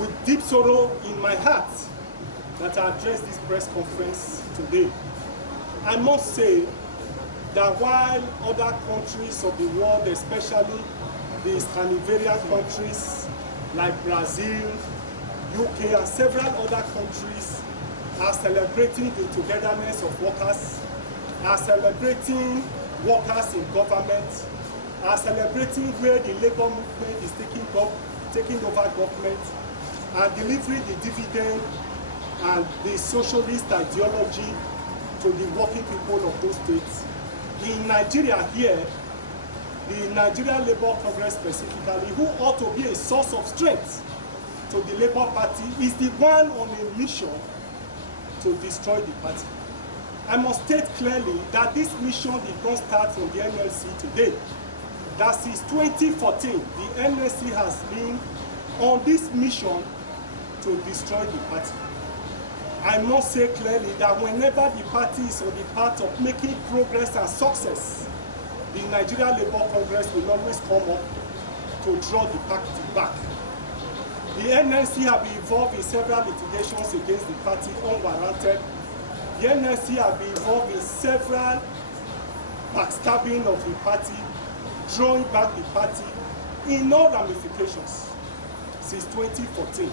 with deep sorrow in my heart that I address this press conference today. I must say that while other countries of the world, especially the Scandinavian countries like Brazil, UK, and several other countries are celebrating the togetherness of workers, are celebrating workers in government, are celebrating where the labor movement is taking over government and delivering the dividend and the socialist ideology to the working people of those states. In Nigeria here, the Nigerian Labour Congress specifically, who ought to be a source of strength to the Labour Party, is the one on a mission to destroy the party. I must state clearly that this mission did not start from the NLC today. That since 2014, the NLC has been on this mission to destroy the party. I must say clearly that whenever the party is on the path of making progress and success, the Nigerian Labour Congress will always come up to draw the party back. The NLC have been involved in several litigations against the party unwarranted. The NLC have been involved in several backstabbing of the party, drawing back the party in all ramifications since 2014.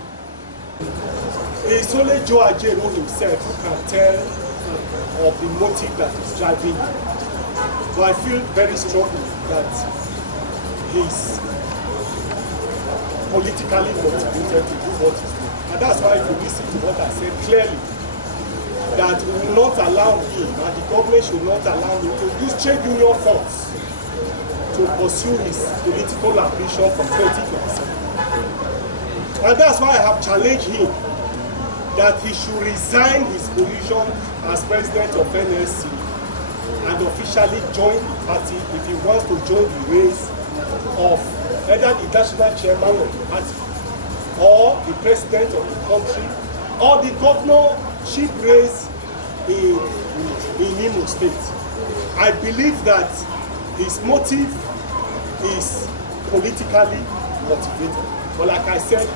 It's only Joe Ajero himself who can tell of the motive that is driving him. But I feel very strongly that he's politically motivated to do what he's doing. And that's why if you listen to what I said clearly, that we will not allow him, and the government should not allow him to use trade union funds to pursue his political ambition for 2027. And that's why I have challenged him that he should resign his position as president of NLC and officially join the party if he wants to join the race of either the national chairman of the party or the president of the country or the governorship race in Imo State. I believe that his motive is politically motivated. But like I said,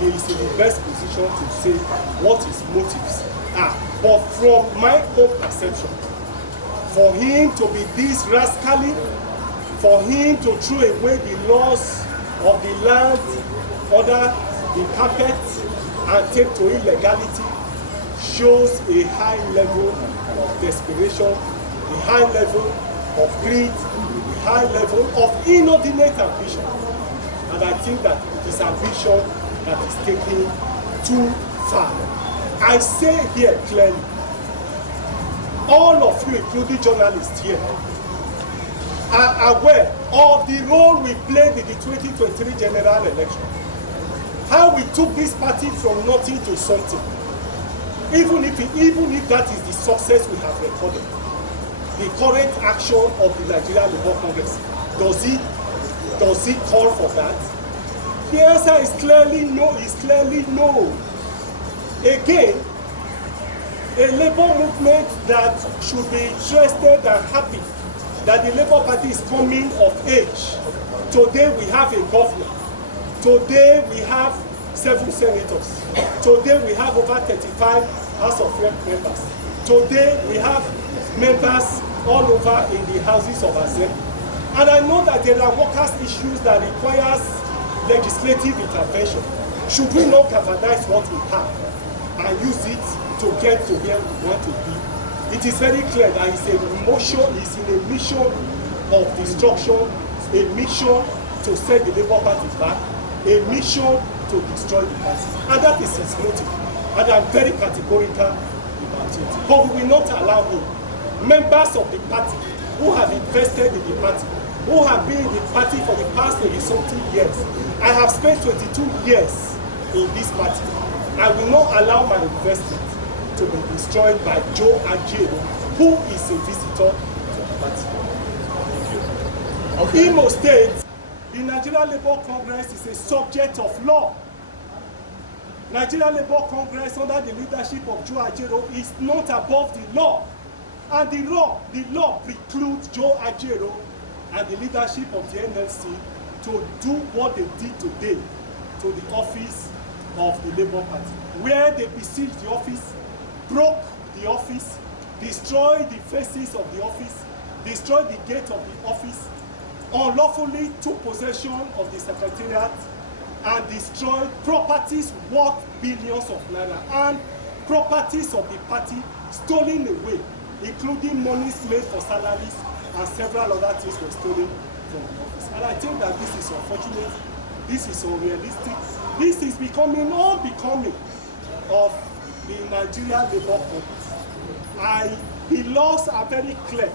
he is in the best position to say what his motives are. But from my own perception, for him to be this rascally, for him to throw away the laws of the land under the carpet and take to illegality shows a high level of desperation, a high level of greed, a high level of inordinate ambition. And I think that it is ambition that is taking too far. I say here clearly, all of you, including journalists here, are aware of the role we played in the 2023 general election. How we took this party from nothing to something. Even if that is the success we have recorded. The current action of the Nigerian Labour Congress, does it call for that? The answer is clearly no. Again, a labor movement that should be interested and happy that the Labour Party is coming of age. Today we have a governor. Today we have 7 senators. Today we have over 35 House of Rep members. Today we have members all over in the houses of assembly. And I know that there are workers' issues that requires legislative intervention. Should we not galvanize what we have and use it to get to where we want to be? It is very clear that it's in a mission of destruction, a mission to set the Labour Party back, a mission to destroy the party. And that is his motive. And I'm very categorical about it. But we will not allow him. Members of the party who have invested in the party, who have been in the party for the past 30-something years. I have spent 22 years in this party. I will not allow my investment to be destroyed by Joe Ajero, who is a visitor to the party. Okay. Imo State, the Nigerian Labour Congress is a subject of law. Nigerian Labour Congress under the leadership of Joe Ajero is not above the law. And the law precludes Joe Ajero and the leadership of the NLC to do what they did today to the office of the Labour Party, where they besieged the office, broke the office, destroyed the faces of the office, destroyed the gate of the office, unlawfully took possession of the secretariat, and destroyed properties worth billions of naira and properties of the party stolen away, including monies made for salaries and several other things were stolen from the office. And I think that this is unfortunate, this is unrealistic, this is becoming unbecoming of the Nigerian Labour Congress. The laws are very clear